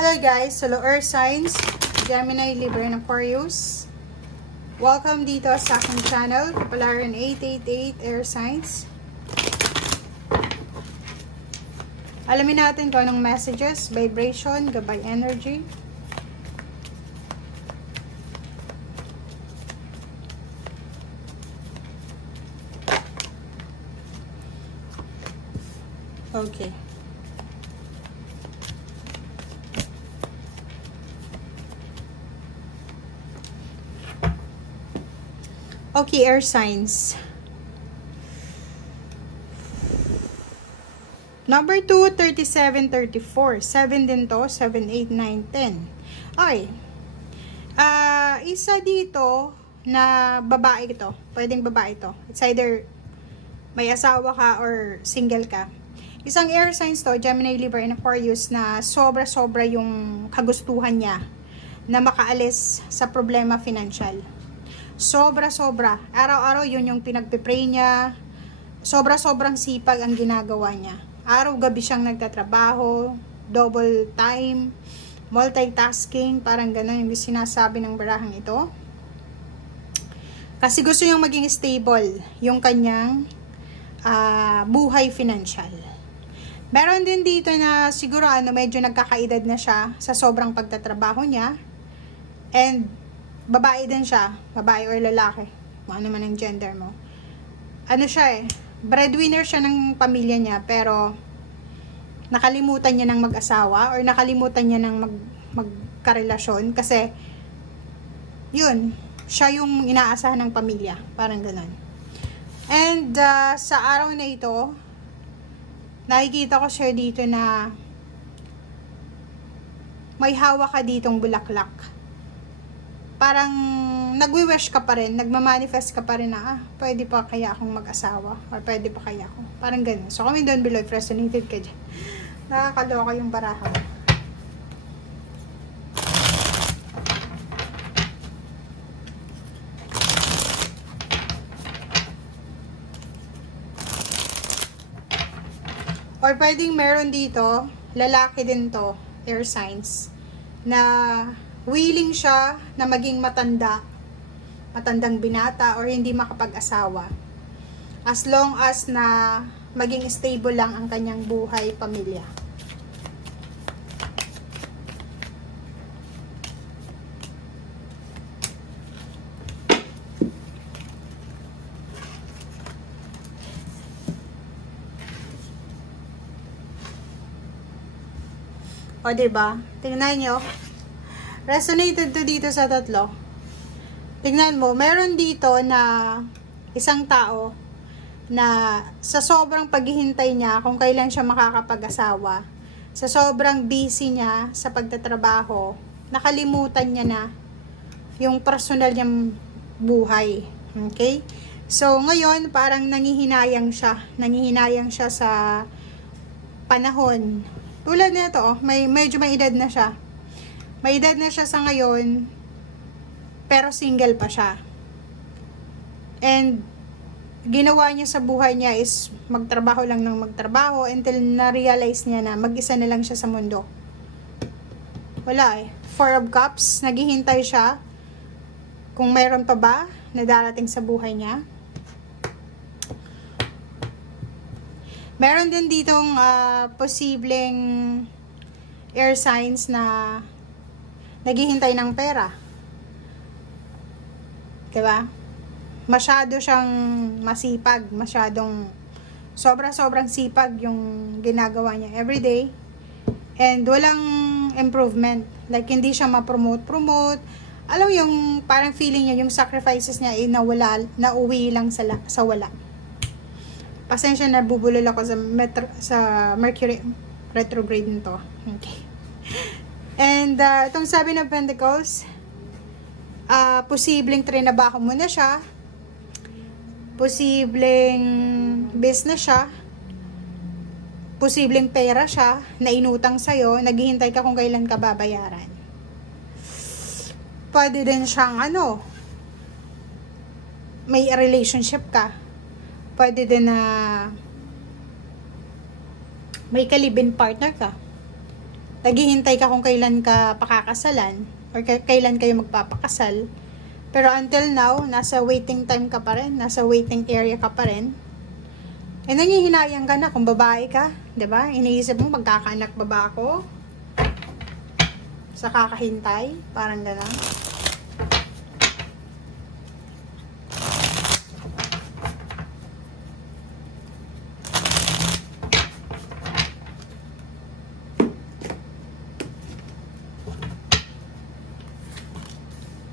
Hello guys, hello Earth Signs, Gemini, Libra, and Aquarius. Welcome dito sa aking channel, Kapalaran 888 Air Signs. Alamin natin kung anong messages, vibration, gabay energy. Okay. Okay, air signs. Number 2, 37, 34. 7 din to. 7, 8, 9, 10. Okay. Isa dito na babae ito. Pwedeng babae ito. It's either may asawa ka or single ka. Isang air signs to, Gemini, Libra, and Aquarius, na sobra-sobra yung kagustuhan niya na makaalis sa problema financial. Sobra-sobra. Araw-araw yun yung pinagpipray niya. Sobra-sobrang sipag ang ginagawa niya. Araw-gabi siyang nagtatrabaho, double time, multitasking, parang gano'n yung sinasabi ng barahang ito. Kasi gusto niyang maging stable yung kanyang buhay financial. Meron din dito na siguro medyo nagkakaedad na siya sa sobrang pagtatrabaho niya. And babae din siya, babae or lalaki, kung ano man ang gender mo. Ano siya breadwinner siya ng pamilya niya, pero nakalimutan niya ng mag-asawa or nakalimutan niya ng magkarelasyon kasi yun, siya yung inaasahan ng pamilya, parang ganun. And sa araw na ito, nakikita ko siya dito na may hawak ka ditong bulaklak. Parang nagwi-wish ka pa rin, nagmamanifest ka pa rin na, pwede pa kaya akong mag-asawa, or pwede pa kaya ako. Parang ganun. So, comment down below if resonated ka dyan. Nakakaloka yung baraha. Or pwedeng meron dito, lalaki din to, air signs, na willing siya na maging matandang binata or hindi makapag-asawa. As long as na maging stable lang ang kanyang buhay, pamilya. O, diba? Tingnan nyo. Resonated to dito sa tatlo. Tingnan mo, meron dito na isang tao na sa sobrang paghihintay niya kung kailan siya makakapag-asawa, sa sobrang busy niya sa pagtatrabaho, nakalimutan niya na yung personal niyang buhay. Okay? So, ngayon, parang nangihinayang siya sa panahon. Tulad nito, medyo may edad na siya. May edad na siya sa ngayon, pero single pa siya. And ginawa niya sa buhay niya is magtrabaho lang ng magtrabaho until na-realize niya na mag-isa na lang siya sa mundo. Wala Four of Cups, naghihintay siya kung mayroon pa ba na darating sa buhay niya. Meron din ditong posibleng air signs na naghihintay ng pera. Diba? Masyado siyang masipag, sobrang sipag yung ginagawa niya everyday. And walang improvement. Like, hindi siya ma-promote. Alam mo yung parang feeling niya, yung sacrifices niya ay nauwi lang sa wala. Pasensya na, bubulol ako sa Mercury retrograde nito. Okay. And itong Seven of Pentacles, posibleng trinabaho mo na siya, posibleng business siya, posibleng pera siya na inutang sa'yo, naghihintay ka kung kailan ka babayaran. Pwede din siyang may relationship ka. Pwede din na may kalibin partner ka. naghihintay ka kung kailan ka pakakasalan or kailan kayo magpapakasal. Pero until now, nasa waiting time ka pa rin, nasa waiting area ka pa rin. Eh, nangihinayang ka na kung babae ka, 'di ba? Iniisip mo, magkakaanak ba ba ako? Sa kakahintay, parang gano'n.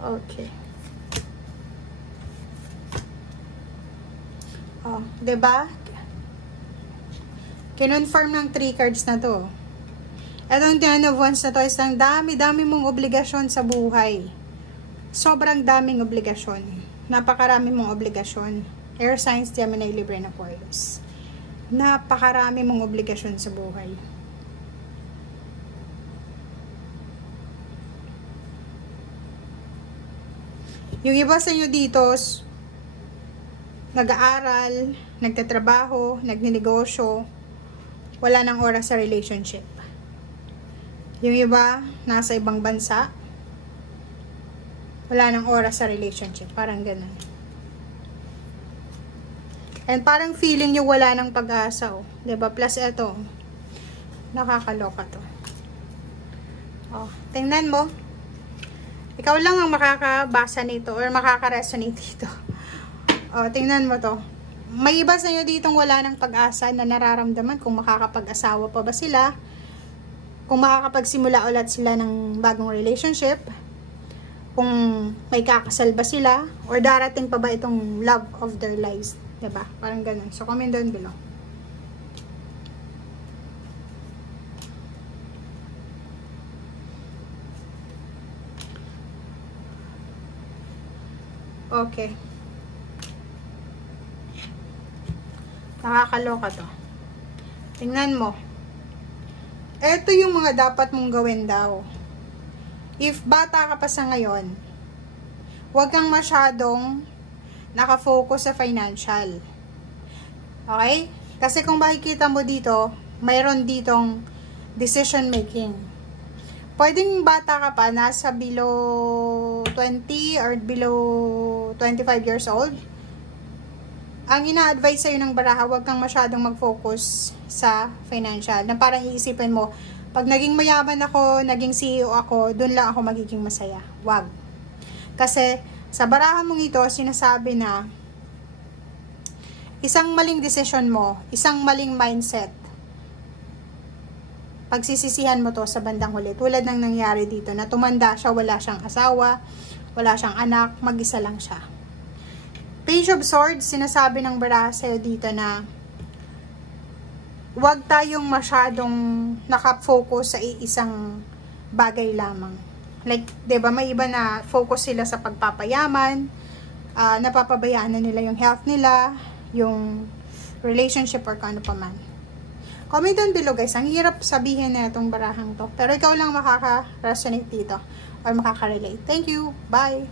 Okay. Oh, 'di ba? Kinonfirm ng 3 cards na 'to. Etong Ten of Wands na 'to is ang dami-dami mong obligasyon sa buhay. Sobrang daming obligasyon. Napakarami mong obligasyon. Air signs, Gemini, Libra, and Aquarius. Napakarami mong obligasyon sa buhay. Yung iba sa inyo dito, nag-aaral, nagtatrabaho, nagninegosyo, wala nang oras sa relationship. Yung iba, nasa ibang bansa, wala nang oras sa relationship. Parang ganun. And parang feeling nyo wala nang pag-asa, oh. Diba? Plus ito, nakakaloka to. Oh, tingnan mo. Ikaw lang ang makakabasa nito or makaka-resonate dito. O, tingnan mo to. May iba sa inyo ditong wala ng pag-asa na nararamdaman kung makakapag-asawa pa ba sila, kung makakapagsimula ulit sila ng bagong relationship, kung may kakasal ba sila, or darating pa ba itong love of their lives. Diba? Parang ganun. So, comment down below. Okay. Nakakaloka to. Tingnan mo. Ito yung mga dapat mong gawin daw. If bata ka pa sa ngayon, huwag kang masyadong nakafocus sa financial. Okay? Kasi kung makikita mo dito, mayroon ditong decision making. Pwedeng bata ka pa, nasa below 20 or below 25 years old. Ang ina-advise sa'yo ng baraha, huwag kang masyadong mag-focus sa financial. Na parang iisipin mo, pag naging mayaman ako, naging CEO ako, dun lang ako magiging masaya. Wag. Kasi sa baraha mong ito, sinasabi na isang maling decision mo, isang maling mindset, pagsisisihan mo to sa bandang huli. Tulad ng nangyari dito, na tumanda siya, wala siyang asawa, wala siyang anak, mag-isa lang siya. Page of Swords, sinasabi ng baraha sa'yo dito na huwag tayong masyadong nakafocus sa isang bagay lamang. Like, 'di ba, may iba na focus sila sa pagpapayaman, napapabayaan na nila yung health nila, yung relationship or kung ano pa man. Comment down below guys, ang hirap sabihin na itong barahang to. Pero ikaw lang makaka-resonate dito or makaka-relate. Thank you, bye!